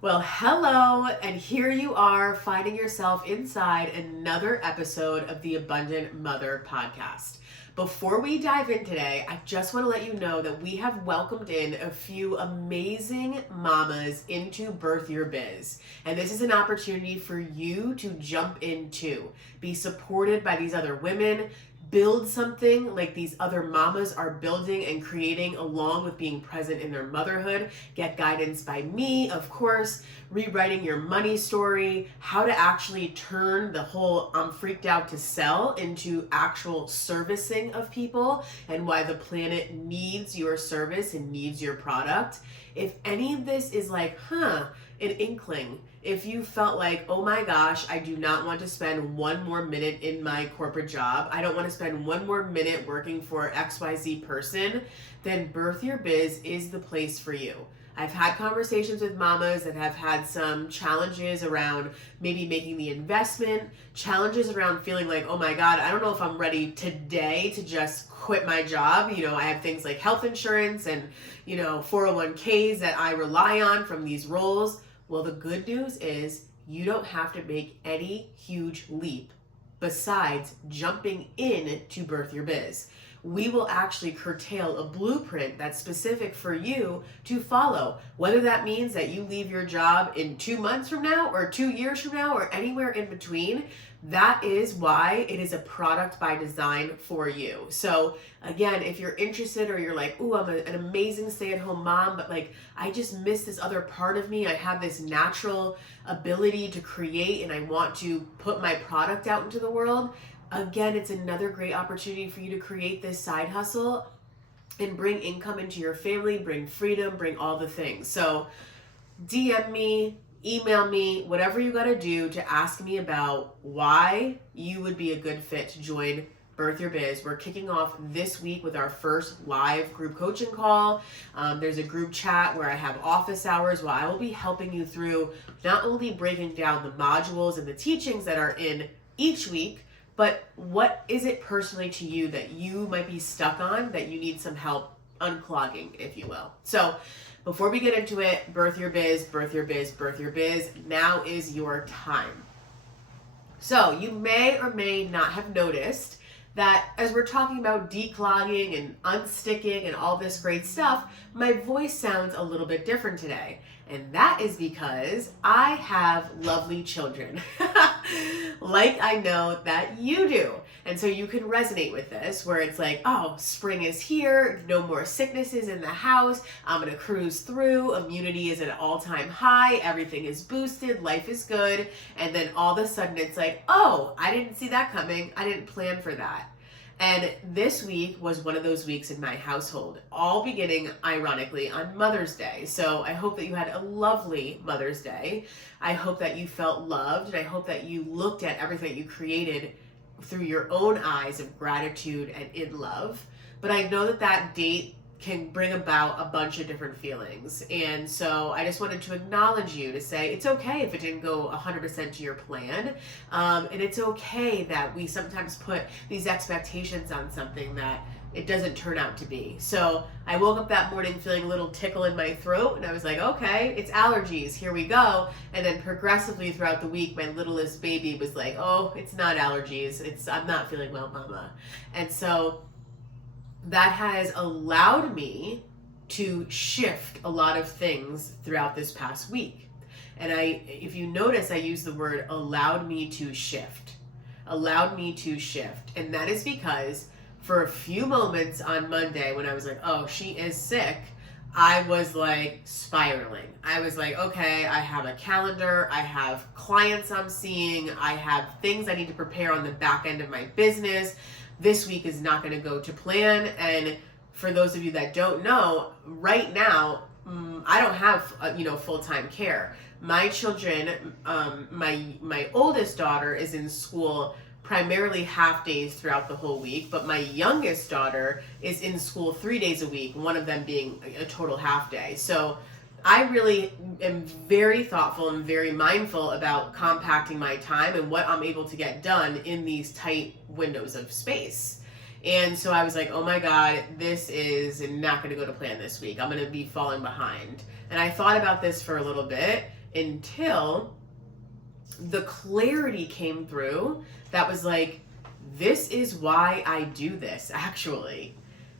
Well, hello, and here you are finding yourself inside another episode of the Abundant Mother podcast. Before we dive in today, I just want to let you know that we have welcomed in a few amazing mamas into Birth Your Biz. And this is an opportunity for you to jump into, be supported by these other women, build something like these other mamas are building and creating along with being present in their motherhood. Get guidance by me, of course, rewriting your money story, how to actually turn the whole I'm freaked out to sell into actual servicing of people, and why the planet needs your service and needs your product. If any of this is like, an inkling, if you felt like, oh my gosh, I do not want to spend one more minute in my corporate job, I don't want to spend one more minute working for XYZ person, then Birth Your Biz is the place for you. I've had conversations with mamas that have had some challenges around maybe making the investment, challenges around feeling like, oh my God, I don't know if I'm ready today to just quit my job. I have things like health insurance and, 401ks that I rely on from these roles. Well, the good news is you don't have to make any huge leap besides jumping in to Birth Your Biz. We will actually curtail a blueprint that's specific for you to follow, whether that means that you leave your job in 2 months from now or 2 years from now or anywhere in between. That is why it is a product by design for you. So again, if you're interested or you're like, ooh, I'm an amazing stay-at-home mom, but like I just miss this other part of me. I have this natural ability to create and I want to put my product out into the world. Again, it's another great opportunity for you to create this side hustle and bring income into your family, bring freedom, bring all the things. So DM me, email me, whatever you got to do to ask me about why you would be a good fit to join Birth Your Biz. We're kicking off this week with our first live group coaching call. There's a group chat where I have office hours where I will be helping you through not only breaking down the modules and the teachings that are in each week, but what is it personally to you that you might be stuck on that you need some help unclogging, if you will. So before we get into it, Birth Your Biz, Birth Your Biz, Birth Your Biz, now is your time. So you may or may not have noticed that as we're talking about declogging and unsticking and all this great stuff, my voice sounds a little bit different today. And that is because I have lovely children, like I know that you do. And so you can resonate with this, where it's like, oh, spring is here, no more sicknesses in the house, I'm gonna cruise through, immunity is at an all-time high, everything is boosted, life is good, and then all of a sudden it's like, oh, I didn't see that coming, I didn't plan for that. And this week was one of those weeks in my household, all beginning, ironically, on Mother's Day. So I hope that you had a lovely Mother's Day. I hope that you felt loved, and I hope that you looked at everything you created through your own eyes of gratitude and in love. But I know that that date can bring about a bunch of different feelings. And so I just wanted to acknowledge you, to say it's okay if it didn't go 100% to your plan. And it's okay that we sometimes put these expectations on something that it doesn't turn out to be. So I woke up that morning feeling a little tickle in my throat, and I was like, okay, it's allergies, here we go. And then progressively throughout the week, my littlest baby was like, oh, it's not allergies, I'm not feeling well, mama. And so that has allowed me to shift a lot of things throughout this past week. And if you notice, I use the word allowed me to shift. Allowed me to shift. And that is because for a few moments on Monday when I was like, oh, she is sick, I was like spiraling. I was like, okay, I have a calendar, I have clients I'm seeing, I have things I need to prepare on the back end of my business. This week is not going to go to plan. And for those of you that don't know, right now, I don't have, full-time care. My children, my oldest daughter is in school primarily half days throughout the whole week, but my youngest daughter is in school 3 days a week, one of them being a total half day. So I really am very thoughtful and very mindful about compacting my time and what I'm able to get done in these tight windows of space. And so I was like, oh my God, this is not going to go to plan this week. I'm going to be falling behind. And I thought about this for a little bit. until the clarity came through that was like, this is why I do this, actually.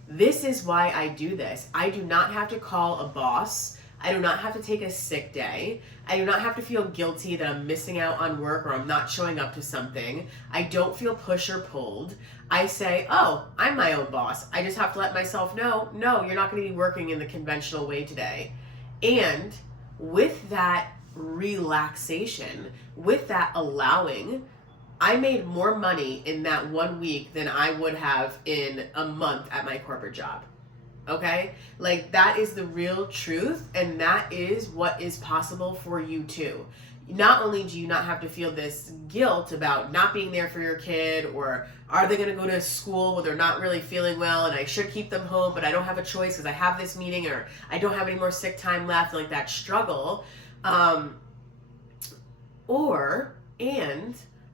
This is why I do this. I do not have to call a boss. I do not have to take a sick day. I do not have to feel guilty that I'm missing out on work or I'm not showing up to something. I don't feel pushed or pulled. I say, oh, I'm my own boss. I just have to let myself know, no, you're not going to be working in the conventional way today. And with that relaxation, with that allowing, I made more money in that 1 week than I would have in a month at my corporate job. Okay? Like, that is the real truth, and that is what is possible for you too. Not only do you not have to feel this guilt about not being there for your kid, or are they going to go to school where they're not really feeling well and I should keep them home, but I don't have a choice because I have this meeting, or I don't have any more sick time left, like that struggle. And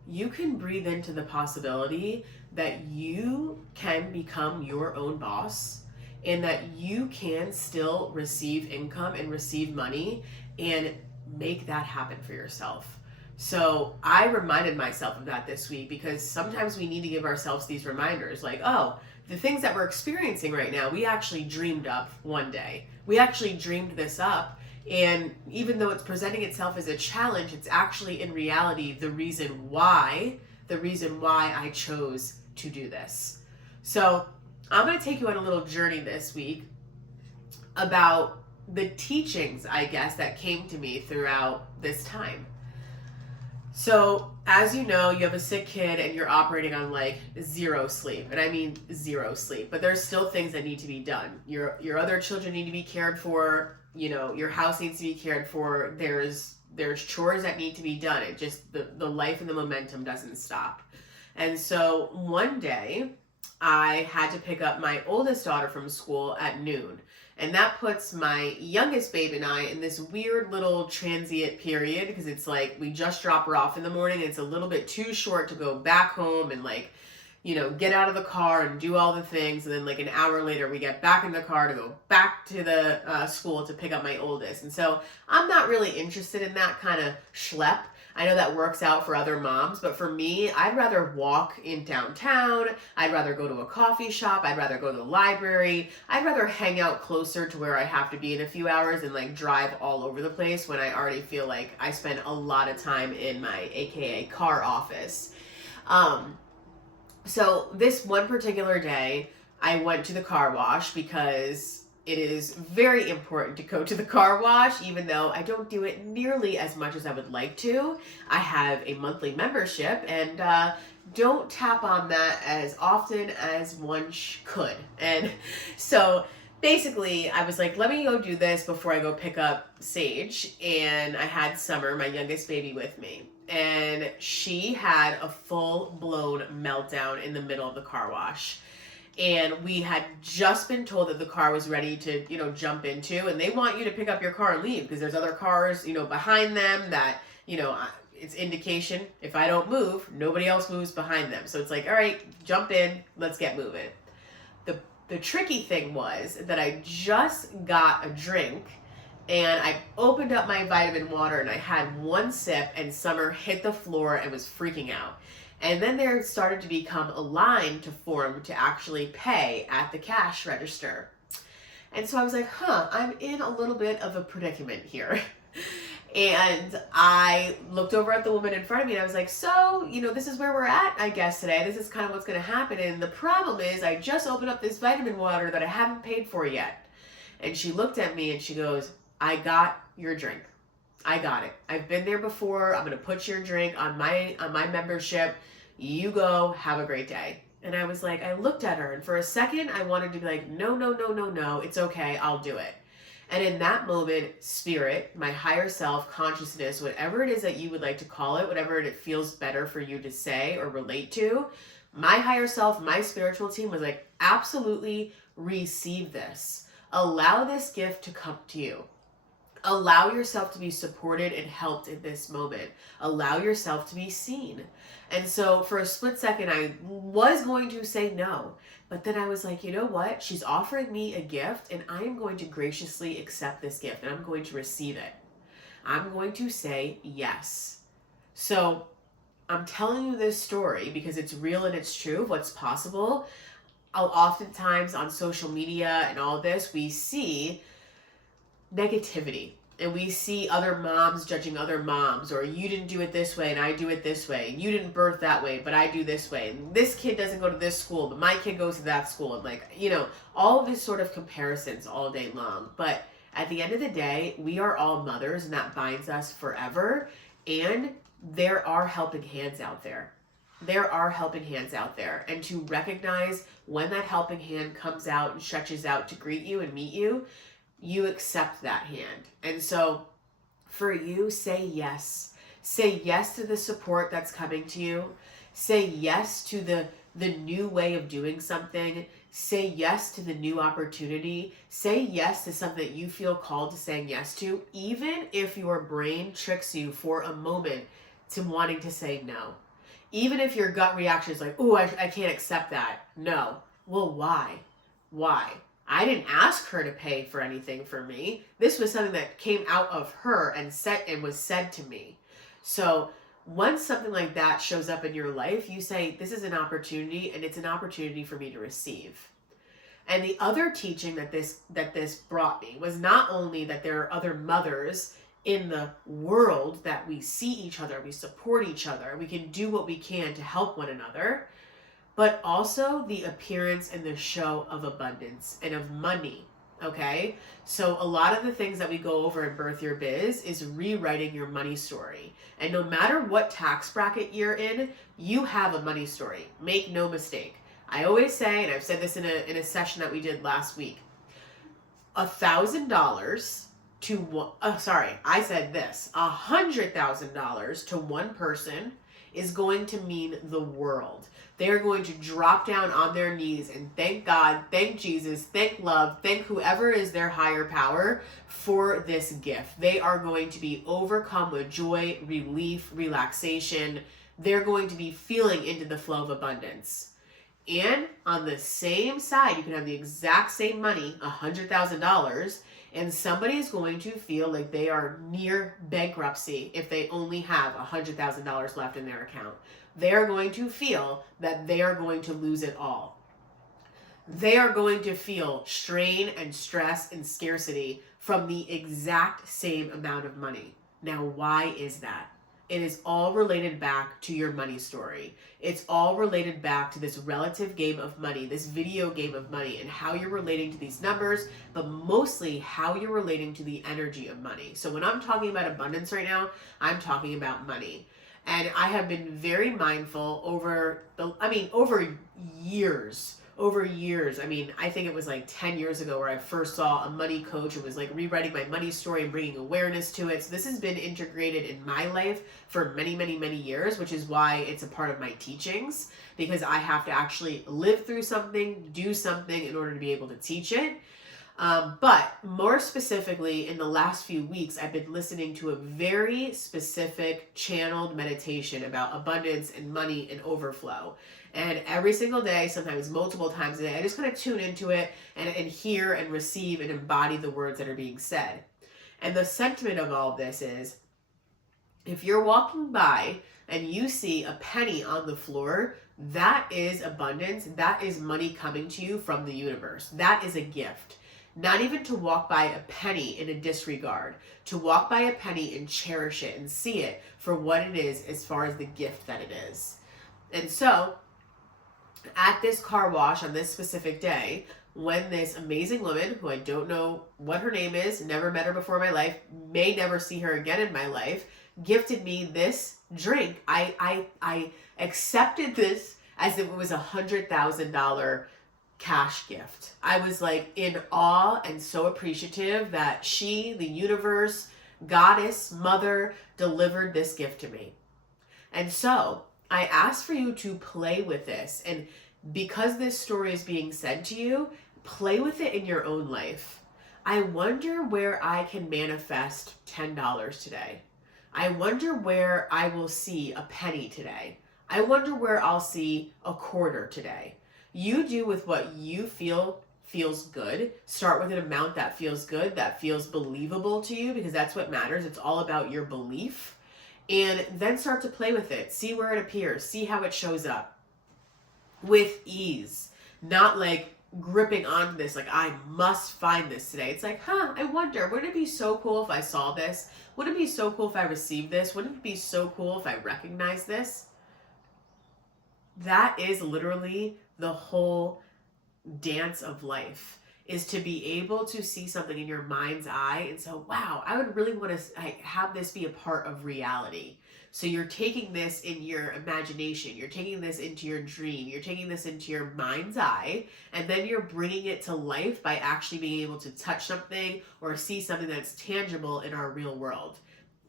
you can breathe into the possibility that you can become your own boss, and that you can still receive income and receive money and make that happen for yourself. So I reminded myself of that this week, because sometimes we need to give ourselves these reminders, like, oh, the things that we're experiencing right now, we actually dreamed up one day. We actually dreamed this up. And even though it's presenting itself as a challenge, it's actually in reality the reason why I chose to do this. So I'm going to take you on a little journey this week about the teachings, I guess, that came to me throughout this time. So as you know, you have a sick kid and you're operating on like zero sleep. And I mean zero sleep, but there's still things that need to be done. Your other children need to be cared for. You know, your house needs to be cared for. There's chores that need to be done. It just, the life and the momentum doesn't stop. And so one day I had to pick up my oldest daughter from school at noon. And that puts my youngest babe and I in this weird little transient period, because it's like we just drop her off in the morning. And it's a little bit too short to go back home and like, you know, get out of the car and do all the things. And then like an hour later, we get back in the car to go back to the school to pick up my oldest. And so I'm not really interested in that kind of schlep. I know that works out for other moms, but for me, I'd rather walk in downtown. I'd rather go to a coffee shop. I'd rather go to the library. I'd rather hang out closer to where I have to be in a few hours and like drive all over the place when I already feel like I spend a lot of time in my AKA car office. So this one particular day, I went to the car wash because it is very important to go to the car wash, even though I don't do it nearly as much as I would like to. I have a monthly membership and don't tap on that as often as one could. And so basically I was like, let me go do this before I go pick up Sage. And I had Summer, my youngest baby, with me. And she had a full-blown meltdown in the middle of the car wash. And we had just been told that the car was ready to, you know, jump into, and they want you to pick up your car and leave because there's other cars, you know, behind them that, you know, it's indication if I don't move, nobody else moves behind them. So it's like, all right, jump in, let's get moving. The tricky thing was that I just got a drink and I opened up my vitamin water and I had one sip and Summer hit the floor and was freaking out. And then there started to become a line to form to actually pay at the cash register. And so I was like, I'm in a little bit of a predicament here. And I looked over at the woman in front of me and I was like, so, you know, this is where we're at, I guess, today. This is kind of what's going to happen. And the problem is I just opened up this vitamin water that I haven't paid for yet. And she looked at me and she goes, I got your drink. I got it. I've been there before. I'm going to put your drink on my membership. You go, have a great day. And I was like, I looked at her and for a second I wanted to be like, no, it's okay. I'll do it. And in that moment, spirit, my higher self, consciousness, whatever it is that you would like to call it, whatever it feels better for you to say or relate to, my higher self, my spiritual team was like, absolutely receive this. Allow this gift to come to you. Allow yourself to be supported and helped in this moment. Allow yourself to be seen. And so for a split second, I was going to say no. But then I was like, you know what? She's offering me a gift and I am going to graciously accept this gift and I'm going to receive it. I'm going to say yes. So I'm telling you this story because it's real and it's true of what's possible. Oftentimes on social media and all this, we see negativity and we see other moms judging other moms, or you didn't do it this way and I do it this way, and you didn't birth that way but I do this way, and this kid doesn't go to this school but my kid goes to that school, and like, all of this sort of comparisons all day long. But at the end of the day, we are all mothers, and that binds us forever. And there are helping hands out there. There are helping hands out there. And to recognize when that helping hand comes out and stretches out to greet you and meet you, you accept that hand. And so for you, say yes. Say yes to the support that's coming to you. Say yes to the new way of doing something. Say yes to the new opportunity. Say yes to something that you feel called to saying yes to, even if your brain tricks you for a moment to wanting to say no. Even if your gut reaction is like, oh, I can't accept that. No. Well, why? Why? I didn't ask her to pay for anything for me. This was something that came out of her and was said to me. So once something like that shows up in your life, you say, this is an opportunity, and it's an opportunity for me to receive. And the other teaching that this brought me was not only that there are other mothers in the world, that we see each other, we support each other, we can do what we can to help one another, but also the appearance and the show of abundance and of money. Okay? So a lot of the things that we go over in Birth Your Biz is rewriting your money story. And no matter what tax bracket you're in, you have a money story. Make no mistake. I always say, and I've said this in a session that we did last week, $1,000 to $100,000 to one person is going to mean the world. They are going to drop down on their knees and thank God, thank Jesus, thank love, thank whoever is their higher power for this gift. They are going to be overcome with joy, relief, relaxation. They're going to be feeling into the flow of abundance. And on the same side, you can have the exact same money, $100,000, and somebody is going to feel like they are near bankruptcy if they only have $100,000 left in their account. They're going to feel that they are going to lose it all. They are going to feel strain and stress and scarcity from the exact same amount of money. Now, why is that? It is all related back to your money story. It's all related back to this relative game of money, this video game of money, and how you're relating to these numbers, but mostly how you're relating to the energy of money. So when I'm talking about abundance right now, I'm talking about money. And I have been very mindful over years. I mean, I think it was like 10 years ago where I first saw a money coach and was like rewriting my money story and bringing awareness to it. So this has been integrated in my life for many, many, many years, which is why it's a part of my teachings, because I have to actually live through something, do something in order to be able to teach it. But more specifically, in the last few weeks, I've been listening to a very specific channeled meditation about abundance and money and overflow. And every single day, sometimes multiple times a day, I just kind of tune into it and hear and receive and embody the words that are being said. And the sentiment of all of this is, if you're walking by and you see a penny on the floor, that is abundance. That is money coming to you from the universe. That is a gift. Not even to walk by a penny in a disregard, to walk by a penny and cherish it and see it for what it is as far as the gift that it is. And so, at this car wash on this specific day, when this amazing woman, who I don't know what her name is, never met her before in my life, may never see her again in my life, gifted me this drink, I accepted this as if it was $100,000 cash gift. I was like in awe and so appreciative that she, the universe, goddess, mother, delivered this gift to me. And so I ask for you to play with this. And because this story is being said to you, play with it in your own life. I wonder where I can manifest $10 today. I wonder where I will see a penny today. I wonder where I'll see a quarter today. You do with what you feel feels good. Start with an amount that feels good, that feels believable to you, because that's what matters. It's all about your belief. And then start to play with it. See where it appears. See how it shows up with ease. Not like gripping onto this, like I must find this today. It's like, I wonder, wouldn't it be so cool if I saw this? Wouldn't it be so cool if I received this? Wouldn't it be so cool if I recognized this? That is literally the whole dance of life, is to be able to see something in your mind's eye and say, wow, I would really want to have this be a part of reality. So you're taking this in your imagination, you're taking this into your dream, you're taking this into your mind's eye, and then you're bringing it to life by actually being able to touch something or see something that's tangible in our real world.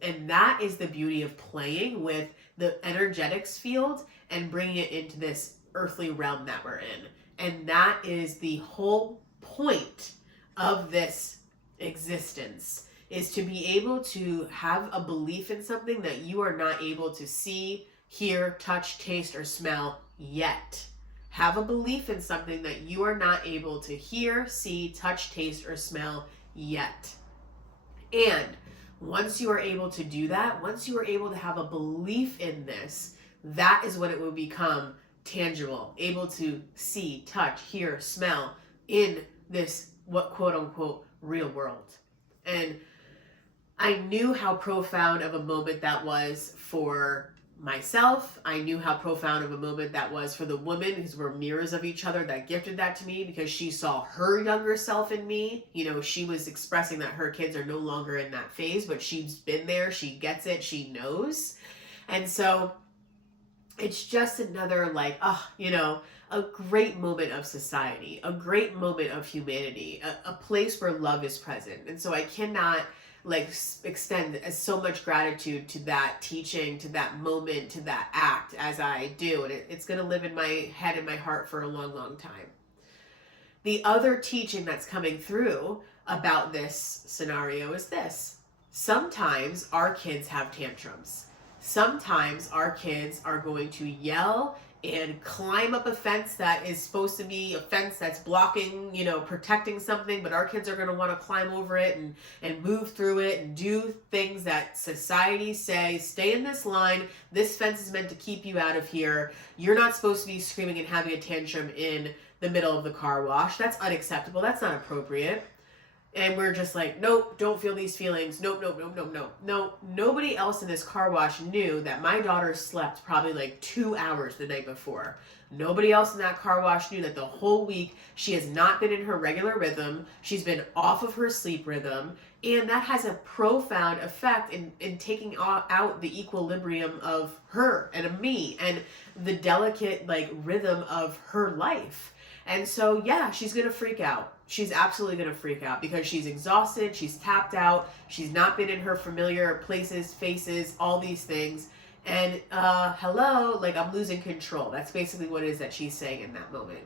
And that is the beauty of playing with the energetics field and bringing it into this earthly realm that we're in. And that is the whole point of this existence, is to be able to have a belief in something that you are not able to see, hear, touch, taste, or smell yet. Have a belief in something that you are not able to hear, see, touch, taste, or smell yet. And once you are able to do that, once you are able to have a belief in this, that is when it will become tangible, able to see, touch, hear, smell in this, what quote unquote, real world. And I knew how profound of a moment that was for myself. I knew how profound of a moment that was for the woman, because we're mirrors of each other, that gifted that to me, because she saw her younger self in me. You know, she was expressing that her kids are no longer in that phase, but she's been there, she gets it, she knows. And so it's just another like, a great moment of society, a great moment of humanity, a place where love is present. And so I cannot extend so much gratitude to that teaching, to that moment, to that act as I do. And it's going to live in my head and my heart for a long, long time. The other teaching that's coming through about this scenario is this. Sometimes our kids have tantrums. Sometimes our kids are going to yell and climb up a fence that is supposed to be a fence that's blocking, protecting something, but our kids are going to want to climb over it and move through it and do things that society say, stay in this line, this fence is meant to keep you out of here, you're not supposed to be screaming and having a tantrum in the middle of the car wash, that's unacceptable, that's not appropriate. And we're just like, nope, don't feel these feelings. Nope. No, nobody else in this car wash knew that my daughter slept probably 2 hours the night before. Nobody else in that car wash knew that the whole week she has not been in her regular rhythm. She's been off of her sleep rhythm. And that has a profound effect in taking out the equilibrium of her and of me and the delicate rhythm of her life. And so, yeah, she's going to freak out. She's absolutely going to freak out because she's exhausted, she's tapped out, she's not been in her familiar places, faces, all these things. And, hello, I'm losing control. That's basically what it is that she's saying in that moment.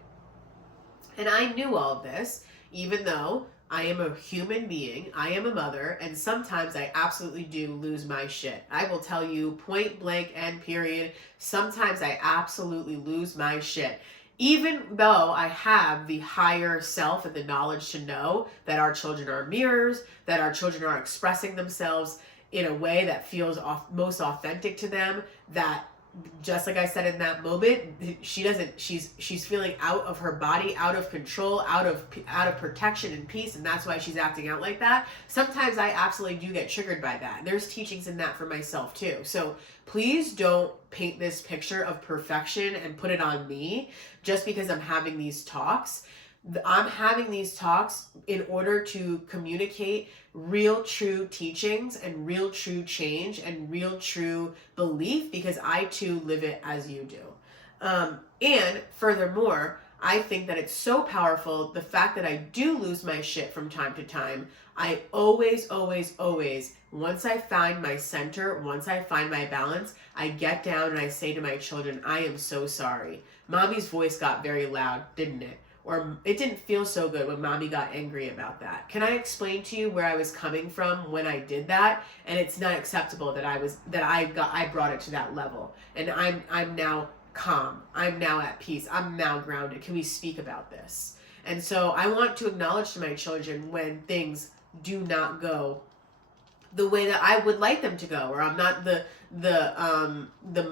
And I knew all of this, even though I am a human being, I am a mother, and sometimes I absolutely do lose my shit. I will tell you point blank and period, sometimes I absolutely lose my shit. Even though I have the higher self and the knowledge to know that our children are mirrors, that our children are expressing themselves in a way that feels most authentic to them, that just like I said in that moment, she's feeling out of her body, out of control, out of protection and peace, and that's why she's acting out like that. Sometimes I absolutely do get triggered by that. There's teachings in that for myself too. So please don't paint this picture of perfection and put it on me just because I'm having these talks. I'm having these talks in order to communicate real true teachings and real true change and real true belief, because I too live it as you do. And furthermore, I think that it's so powerful, the fact that I do lose my shit from time to time. I always, once I find my center, once I find my balance, I get down and I say to my children, I am so sorry. Mommy's voice got very loud, didn't it? Or it didn't feel so good when mommy got angry about that. Can I explain to you where I was coming from when I did that? And it's not acceptable that I brought it to that level. And I'm now calm. I'm now at peace. I'm now grounded. Can we speak about this? And so I want to acknowledge to my children when things do not go the way that I would like them to go, or I'm not the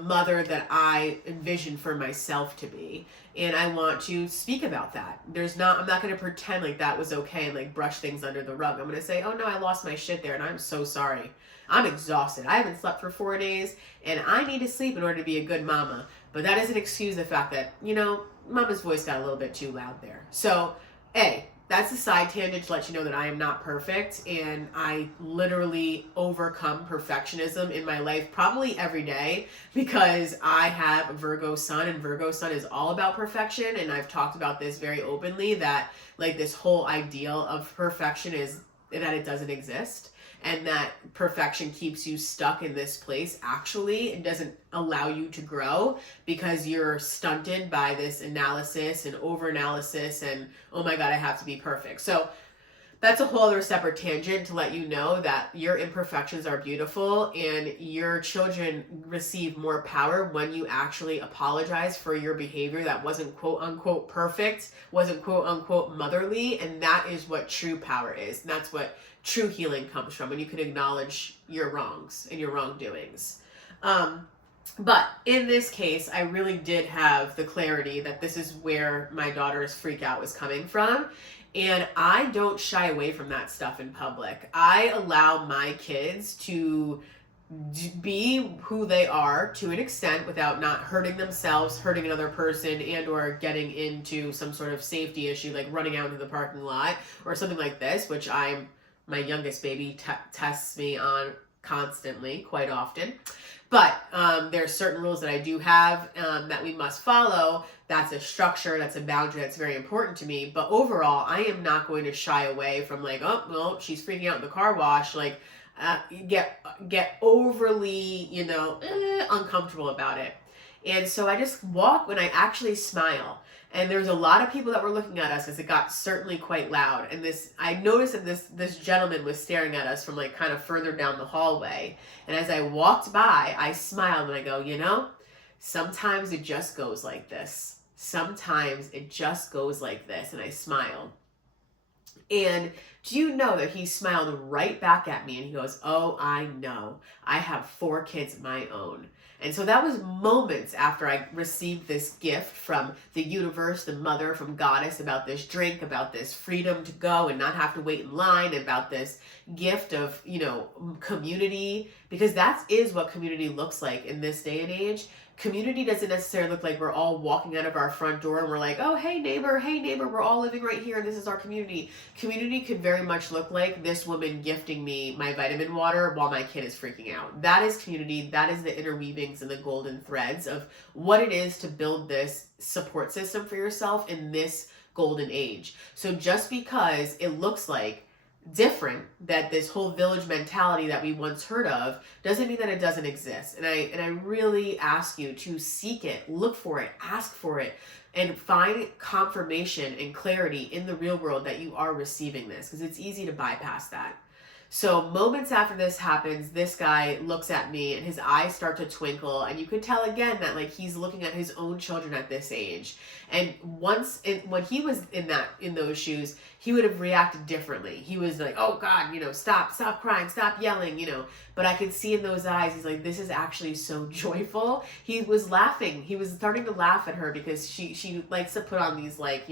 mother that I envision for myself to be. And I want to speak about that. I'm not going to pretend like that was okay and like brush things under the rug. I'm going to say, oh no, I lost my shit there and I'm so sorry. I'm exhausted. I haven't slept for 4 days and I need to sleep in order to be a good mama. But that doesn't excuse the fact that, mama's voice got a little bit too loud there. So, that's a side tangent to let you know that I am not perfect, and I literally overcome perfectionism in my life probably every day because I have a Virgo sun, and Virgo sun is all about perfection. And I've talked about this very openly, that like this whole ideal of perfection is that it doesn't exist, and that perfection keeps you stuck in this place. Actually, it doesn't allow you to grow because you're stunted by this analysis and over analysis and, oh my God, I have to be perfect. So that's a whole other separate tangent to let you know that your imperfections are beautiful, and your children receive more power when you actually apologize for your behavior that wasn't quote unquote perfect, wasn't quote unquote motherly. And that is what true power is. And that's what true healing comes from, when you can acknowledge your wrongs and your wrongdoings. But in this case, I really did have the clarity that this is where my daughter's freak out was coming from. And I don't shy away from that stuff in public. I allow my kids to be who they are to an extent without not hurting themselves, hurting another person, and or getting into some sort of safety issue, like running out into the parking lot or something like this, which my youngest baby tests me on constantly, quite often. But there are certain rules that I do have that we must follow. That's a structure, that's a boundary that's very important to me. But overall, I am not going to shy away from like, oh, well, she's freaking out in the car wash. Like, get overly, uncomfortable about it. And so I just walk when I actually smile. And there's a lot of people that were looking at us because it got certainly quite loud. And I noticed that this gentleman was staring at us from like kind of further down the hallway. And as I walked by, I smiled and I go, sometimes it just goes like this. Sometimes it just goes like this. And I smiled. And do you know that he smiled right back at me and he goes, oh, I know. I have 4 kids of my own. And so that was moments after I received this gift from the universe, the mother, from Goddess, about this drink, about this freedom to go and not have to wait in line, about this gift of, community, because that is what community looks like in this day and age. Community doesn't necessarily look like we're all walking out of our front door and we're like, oh, hey neighbor, we're all living right here and this is our community. Community could very much look like this woman gifting me my vitamin water while my kid is freaking out. That is community. That is the interweavings and the golden threads of what it is to build this support system for yourself in this golden age. So just because it looks like different, that this whole village mentality that we once heard of, doesn't mean that it doesn't exist. And I really ask you to seek it, look for it, ask for it, and find confirmation and clarity in the real world that you are receiving this, because it's easy to bypass that. So moments after this happens, this guy looks at me and his eyes start to twinkle, and you could tell again that like he's looking at his own children at this age. And when he was in those shoes, he would have reacted differently. He was like, oh God, stop crying, stop yelling, but I could see in those eyes, he's like, this is actually so joyful. He was laughing. He was starting to laugh at her because she likes to put on these like,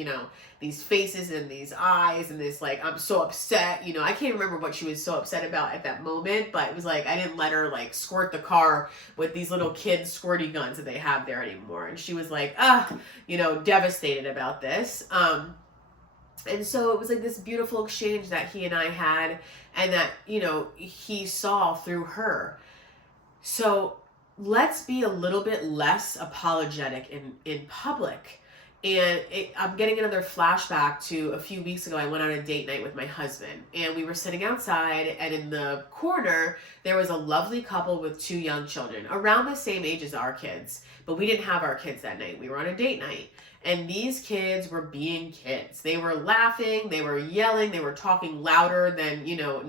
these faces and these eyes and this like, I'm so upset. I can't remember what she was so upset about at that moment, but it was like, I didn't let her like squirt the car with these little kids squirty guns that they have there anymore. And she was like, devastated about this. And so it was like this beautiful exchange that he and I had, and that, he saw through her. So let's be a little bit less apologetic in public. And I'm getting another flashback to a few weeks ago. I went on a date night with my husband, and we were sitting outside, and in the corner, there was a lovely couple with 2 young children, around the same age as our kids. But we didn't have our kids that night. We were on a date night. And these kids were being kids. They were laughing, they were yelling, they were talking louder than,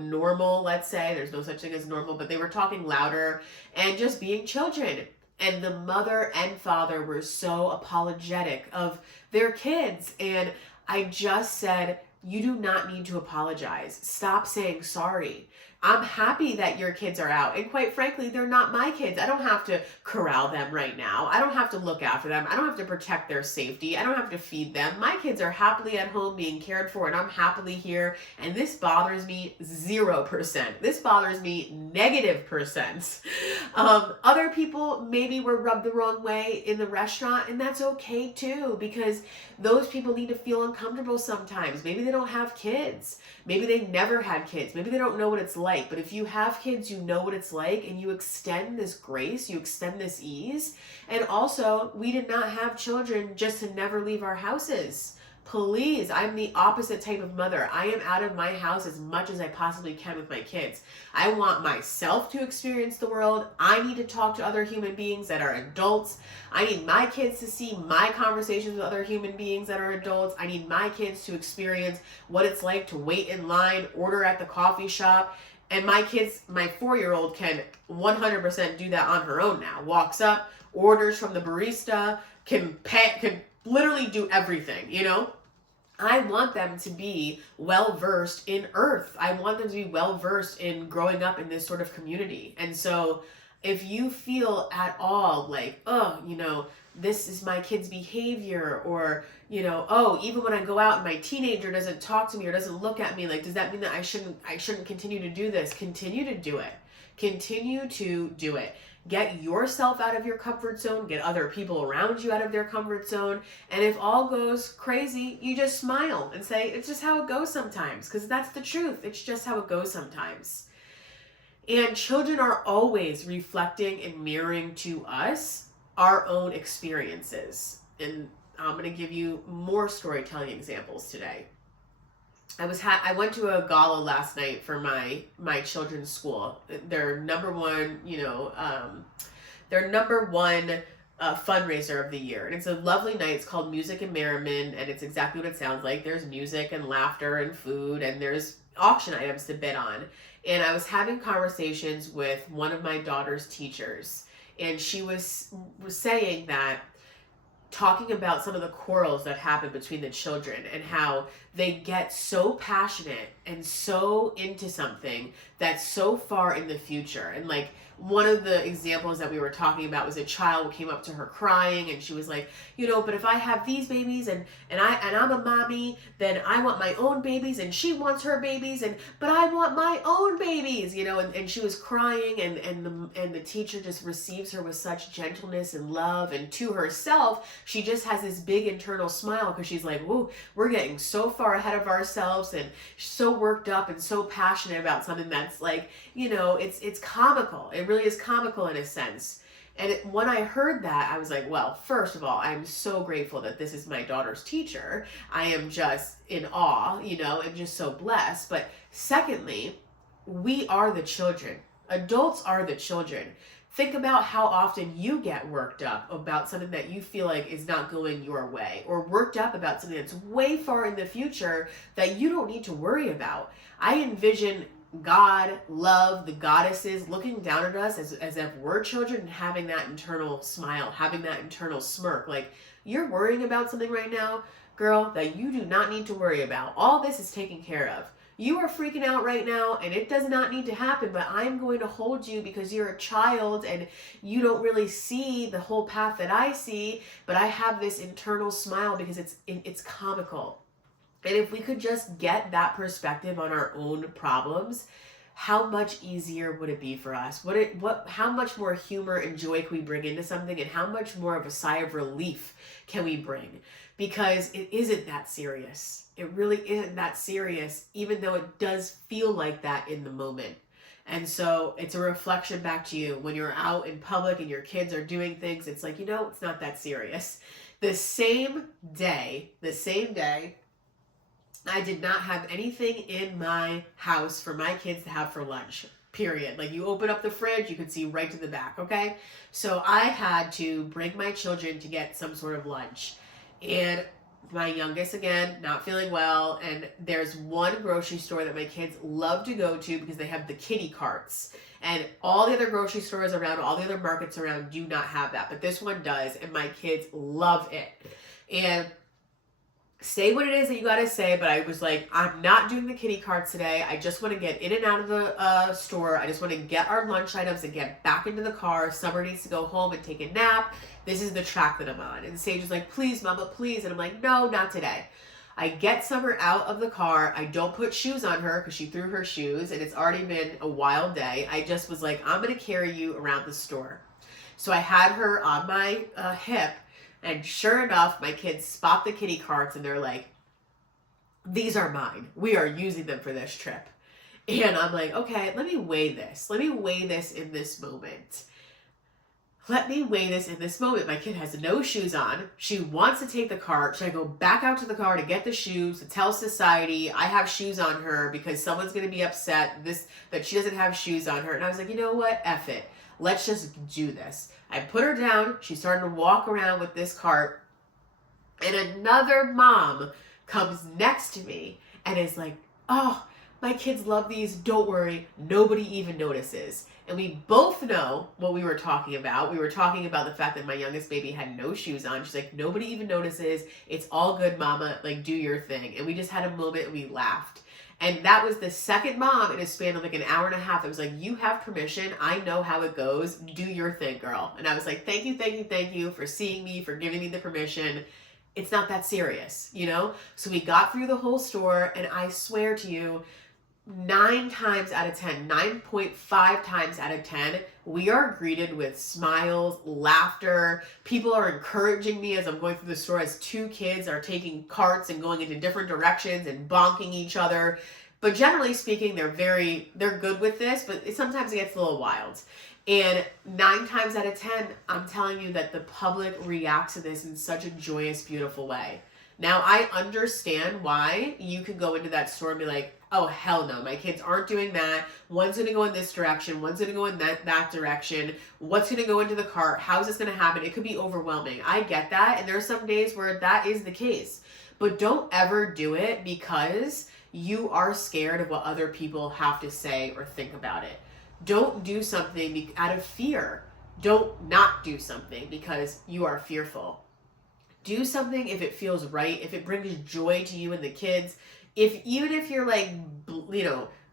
normal, let's say. There's no such thing as normal, but they were talking louder and just being children. And the mother and father were so apologetic of their kids. And I just said, you do not need to apologize. Stop saying sorry. I'm happy that your kids are out. And quite frankly, they're not my kids. I don't have to corral them right now. I don't have to look after them. I don't have to protect their safety. I don't have to feed them. My kids are happily at home being cared for, and I'm happily here. And this bothers me 0%. This bothers me -%. Other people maybe were rubbed the wrong way in the restaurant, and that's okay too, because those people need to feel uncomfortable sometimes. Maybe they don't have kids. Maybe they never had kids. Maybe they don't know what it's like. But if you have kids, you know what it's like, and you extend this grace, you extend this ease. And also, we did not have children just to never leave our houses. Please, I'm the opposite type of mother. I am out of my house as much as I possibly can with my kids. I want myself to experience the world. I need to talk to other human beings that are adults. I need my kids to see my conversations with other human beings that are adults. I need my kids to experience what it's like to wait in line, order at the coffee shop. And my kids, my 4-year-old can 100% do that on her own now. Walks up, orders from the barista, can literally do everything, you know? I want them to be well-versed in Earth. I want them to be well-versed in growing up in this sort of community. And so if you feel at all like, oh, you know, this is my kid's behavior, or, you know, oh, even when I go out and my teenager doesn't talk to me or doesn't look at me, like, does that mean that I shouldn't continue to do this? Continue to do it. Continue to do it. Get yourself out of your comfort zone. Get other people around you out of their comfort zone. And if all goes crazy, you just smile and say, it's just how it goes sometimes. Because that's the truth. It's just how it goes sometimes. And children are always reflecting and mirroring to us our own experiences. And I'm going to give you more storytelling examples today. I went to a gala last night for my children's school. Their number one, fundraiser of the year. And it's a lovely night. It's called Music and Merriment, and it's exactly what it sounds like. There's music and laughter and food, and there's auction items to bid on. And I was having conversations with one of my daughter's teachers, and she was saying that, talking about some of the quarrels that happen between the children and how they get so passionate and so into something that's so far in the future. And like, one of the examples that we were talking about was a child who came up to her crying, and she was like, you know, but if I have these babies and I'm a mommy, then I want my own babies, and she wants her babies, but I want my own babies, you know, and she was crying, and the teacher just receives her with such gentleness and love, and to herself, she just has this big internal smile, because she's like, whoa, we're getting so far ahead of ourselves, and so worked up and so passionate about something that's like, you know, it's comical. It really is comical in a sense. And when I heard that, I was like, well, first of all, I'm so grateful that this is my daughter's teacher. I am just in awe, you know, and just so blessed. But secondly, we are the children. Adults are the children. Think about how often you get worked up about something that you feel like is not going your way, or worked up about something that's way far in the future that you don't need to worry about. I envision God, love, the goddesses looking down at us as if we're children, and having that internal smile, having that internal smirk. Like, you're worrying about something right now, girl, that you do not need to worry about. All this is taken care of. You are freaking out right now, and it does not need to happen, but I'm going to hold you because you're a child and you don't really see the whole path that I see, but I have this internal smile because it's comical. And if we could just get that perspective on our own problems, how much easier would it be for us? How much more humor and joy can we bring into something, and how much more of a sigh of relief can we bring? Because it isn't that serious. It really isn't that serious, even though it does feel like that in the moment. And so it's a reflection back to you when you're out in public and your kids are doing things. It's like, you know, it's not that serious. The same day, I did not have anything in my house for my kids to have for lunch, period. Like, you open up the fridge, you can see right to the back, okay? So I had to bring my children to get some sort of lunch. And my youngest, again, not feeling well, and there's one grocery store that my kids love to go to because they have the kitty carts. And all the other grocery stores around, all the other markets around do not have that, but this one does, and my kids love it. And say what it is that you gotta say, but I was like, I'm not doing the kitty carts today. I just want to get in and out of the store. I just want to get our lunch items and get back into the car. Summer needs to go home and take a nap. This is the track that I'm on. And Sage is like, please, Mama, please. And I'm like, no, not today. I get Summer out of the car. I don't put shoes on her because she threw her shoes and it's already been a wild day. I just was like, I'm going to carry you around the store. So I had her on my hip, and sure enough, my kids spot the kitty carts and they're like, these are mine. We are using them for this trip. And I'm like, okay, let me weigh this. Let me weigh this in this moment. Let me weigh this in this moment. My kid has no shoes on. She wants to take the cart. Should I go back out to the car to get the shoes, to tell society I have shoes on her because someone's going to be upset that she doesn't have shoes on her? And I was like, you know what? F it. Let's just do this. I put her down. She started to walk around with this cart. And another mom comes next to me and is like, oh, my kids love these. Don't worry. Nobody even notices. And we both know what we were talking about. We were talking about the fact that my youngest baby had no shoes on. She's like, nobody even notices. It's all good, Mama. Like, do your thing. And we just had a moment and we laughed. And that was the second mom in a span of like an hour and a half. It was like, you have permission. I know how it goes. Do your thing, girl. And I was like, thank you for seeing me, for giving me the permission. It's not that serious, you know? So we got through the whole store, and I swear to you, 9 times out of 10, 9.5 times out of 10, we are greeted with smiles, laughter. People are encouraging me as I'm going through the store, as 2 kids are taking carts and going into different directions and bonking each other. But generally speaking, they're good with this, but sometimes it gets a little wild. And 9 times out of 10, I'm telling you that the public reacts to this in such a joyous, beautiful way. Now, I understand why you can go into that store and be like, oh, hell no, my kids aren't doing that. One's going to go in this direction. One's going to go in that direction. What's going to go into the cart? How's this going to happen? It could be overwhelming. I get that. And there are some days where that is the case. But don't ever do it because you are scared of what other people have to say or think about it. Don't do something out of fear. Don't not do something because you are fearful. Do something if it feels right, if it brings joy to you and the kids. Even if you're like,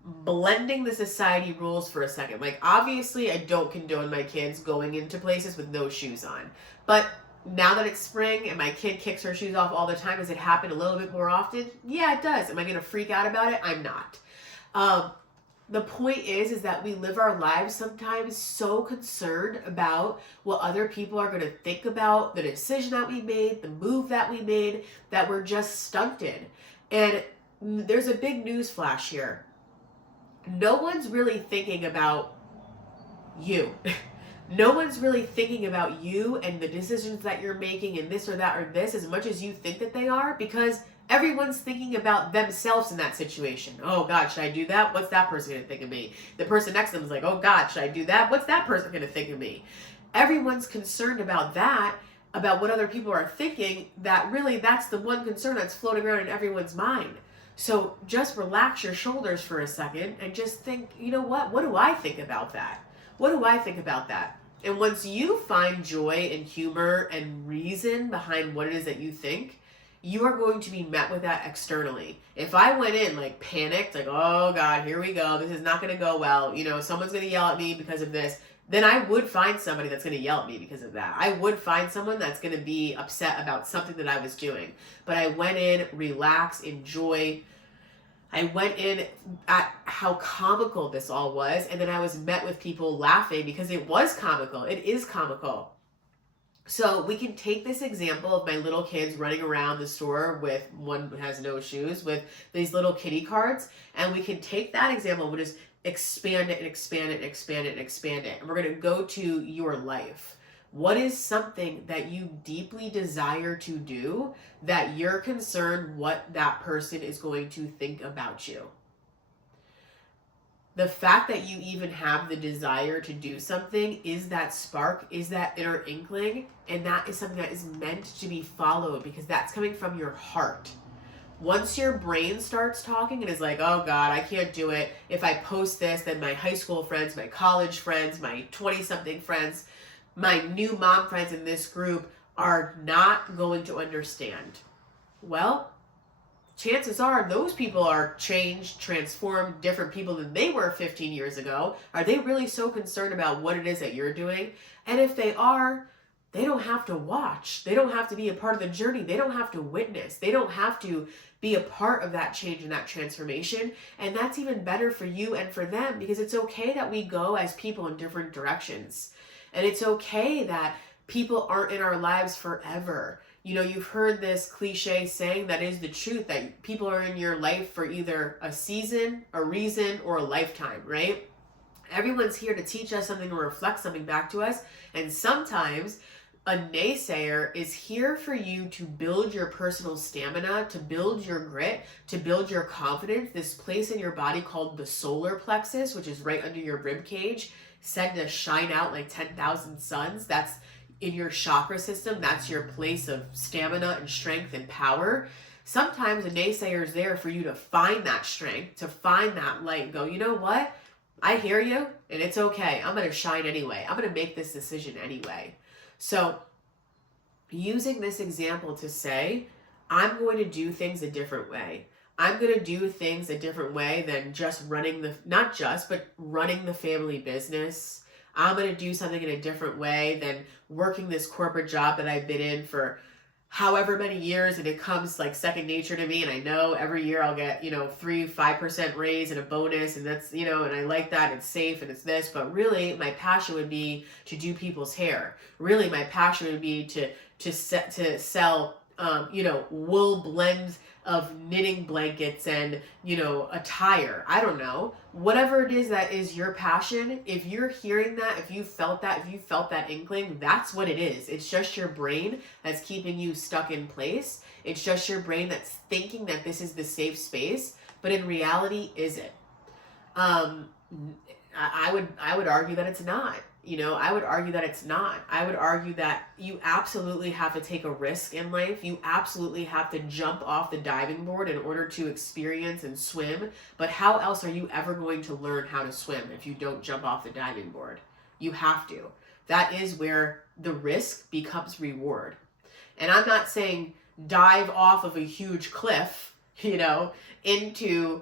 blending the society rules for a second. Like, obviously, I don't condone my kids going into places with no shoes on. But now that it's spring and my kid kicks her shoes off all the time, does it happen a little bit more often? Yeah, it does. Am I going to freak out about it? I'm not. The point is that we live our lives sometimes so concerned about what other people are going to think about the decision that we made, the move that we made, that we're just stunted. And there's a big news flash here. No one's really thinking about you. No one's really thinking about you and the decisions that you're making and this or that or this as much as you think that they are, because everyone's thinking about themselves in that situation. Oh God, should I do that? What's that person going to think of me? The person next to them is like, oh God, should I do that? What's that person going to think of me? Everyone's concerned about that, about what other people are thinking, that really that's the one concern that's floating around in everyone's mind. So just relax your shoulders for a second and just think, you know what do I think about that? What do I think about that? And once you find joy and humor and reason behind what it is that you think, you are going to be met with that externally. If I went in like panicked, like, oh God, here we go, this is not going to go well, someone's going to yell at me because of this, then I would find somebody that's going to yell at me because of that. I would find someone that's going to be upset about something that I was doing. But I went in, relax, enjoy. I went in at how comical this all was, and then I was met with people laughing because it was comical. It is comical. So we can take this example of my little kids running around the store with one who has no shoes with these little kitty carts, and we can take that example and we'll just expand it and expand it and expand it and expand it. And we're going to go to your life. What is something that you deeply desire to do that you're concerned what that person is going to think about you? The fact that you even have the desire to do something is that spark, is that inner inkling, and that is something that is meant to be followed because that's coming from your heart. Once your brain starts talking and is like, oh God, I can't do it. If I post this, then my high school friends, my college friends, my 20-something friends, my new mom friends in this group are not going to understand. Well, chances are those people are changed, transformed, different people than they were 15 years ago. Are they really so concerned about what it is that you're doing? And if they are, they don't have to watch. They don't have to be a part of the journey. They don't have to witness. They don't have to be a part of that change and that transformation. And that's even better for you and for them, because it's okay that we go as people in different directions. And it's okay that people aren't in our lives forever. You know, you've heard this cliche saying that is the truth, that people are in your life for either a season, a reason, or a lifetime, right? Everyone's here to teach us something or reflect something back to us. And sometimes a naysayer is here for you to build your personal stamina, to build your grit, to build your confidence. This place in your body called the solar plexus, which is right under your rib cage, said to shine out like 10,000 suns. That's in your chakra system. That's your place of stamina and strength and power. Sometimes a naysayer is there for you to find that strength, to find that light and go, you know what? I hear you, and it's okay. I'm going to shine anyway. I'm going to make this decision anyway. So using this example to say, I'm going to do things a different way. I'm going to do things a different way than just running but running the family business. I'm going to do something in a different way than working this corporate job that I've been in for however many years, and it comes like second nature to me. And I know every year I'll get, 5% raise and a bonus, and that's, and I like that. It's safe and it's this, but really my passion would be to do people's hair. Really, my passion would be to sell, wool blends of knitting blankets and, attire. I don't know. Whatever it is that is your passion, if you're hearing that, if you felt that inkling, that's what it is. It's just your brain that's keeping you stuck in place. It's just your brain that's thinking that this is the safe space, but in reality, is it? I would argue that it's not. I would argue that it's not. I would argue that you absolutely have to take a risk in life. You absolutely have to jump off the diving board in order to experience and swim. But how else are you ever going to learn how to swim if you don't jump off the diving board? You have to. That is where the risk becomes reward. And I'm not saying dive off of a huge cliff, into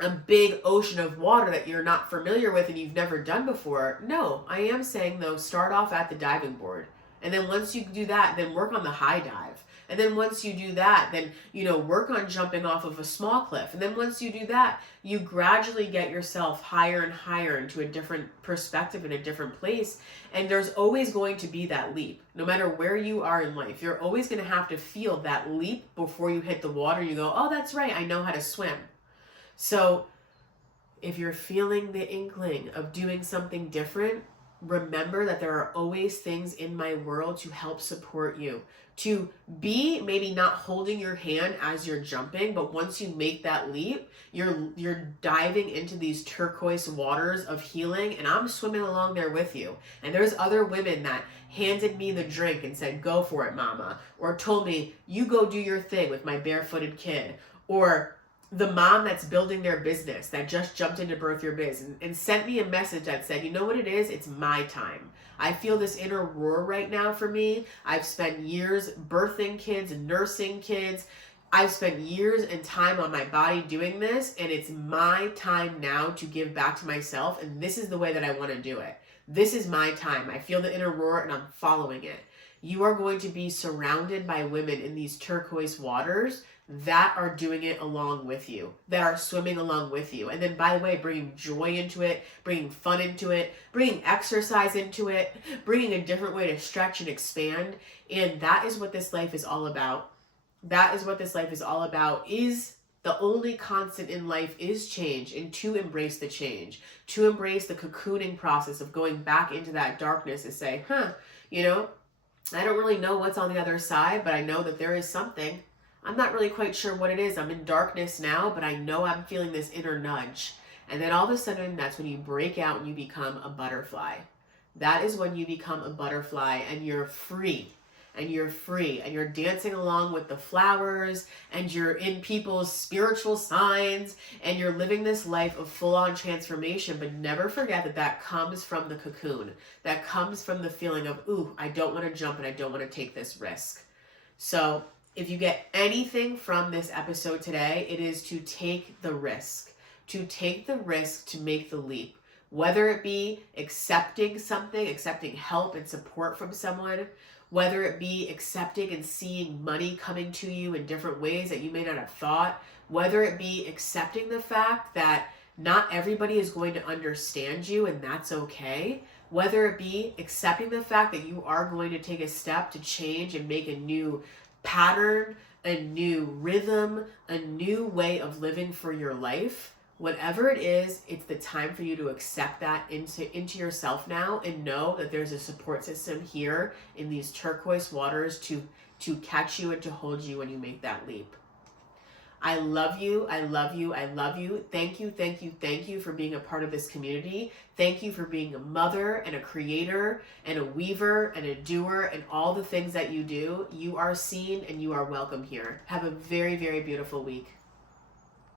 a big ocean of water that you're not familiar with and you've never done before. No, I am saying though, start off at the diving board. And then once you do that, then work on the high dive. And then once you do that, then, work on jumping off of a small cliff. And then once you do that, you gradually get yourself higher and higher into a different perspective in a different place. And there's always going to be that leap. No matter where you are in life, you're always going to have to feel that leap before you hit the water. You go, oh, that's right, I know how to swim. So if you're feeling the inkling of doing something different, remember that there are always things in my world to help support you. To be maybe not holding your hand as you're jumping, but once you make that leap, you're diving into these turquoise waters of healing, and I'm swimming along there with you. And there's other women that handed me the drink and said, go for it, mama. Or told me, you go do your thing with my barefooted kid. Or the mom that's building their business, that just jumped into Birth Your Biz and sent me a message that said, you know what it is? It's my time. I feel this inner roar right now for me. I've spent years birthing kids, nursing kids. I've spent years and time on my body doing this, and it's my time now to give back to myself, and this is the way that I want to do it. This is my time. I feel the inner roar, and I'm following it. You are going to be surrounded by women in these turquoise waters that are doing it along with you, that are swimming along with you. And then, by the way, bringing joy into it, bringing fun into it, bringing exercise into it, bringing a different way to stretch and expand. And that is what this life is all about. That is what this life is all about. Is the only constant in life is change, and to embrace the change, to embrace the cocooning process of going back into that darkness and say, I don't really know what's on the other side, but I know that there is something. I'm not really quite sure what it is. I'm in darkness now, but I know I'm feeling this inner nudge. And then all of a sudden, that's when you break out and you become a butterfly. That is when you become a butterfly, and you're free. And you're free. And you're dancing along with the flowers. And you're in people's spiritual signs. And you're living this life of full-on transformation. But never forget that that comes from the cocoon. That comes from the feeling of, ooh, I don't want to jump and I don't want to take this risk. So If you get anything from this episode today, it is to take the risk, to make the leap. Whether it be accepting something, accepting help and support from someone, whether it be accepting and seeing money coming to you in different ways that you may not have thought, whether it be accepting the fact that not everybody is going to understand you and that's okay, whether it be accepting the fact that you are going to take a step to change and make a new pattern, a new rhythm, a new way of living for your life. Whatever it is, it's the time for you to accept that into yourself now and know that there's a support system here in these turquoise waters to catch you and to hold you when you make that leap. I love you. I love you. I love you. Thank you. Thank you. Thank you for being a part of this community. Thank you for being a mother and a creator and a weaver and a doer and all the things that you do. You are seen and you are welcome here. Have a very, very beautiful week.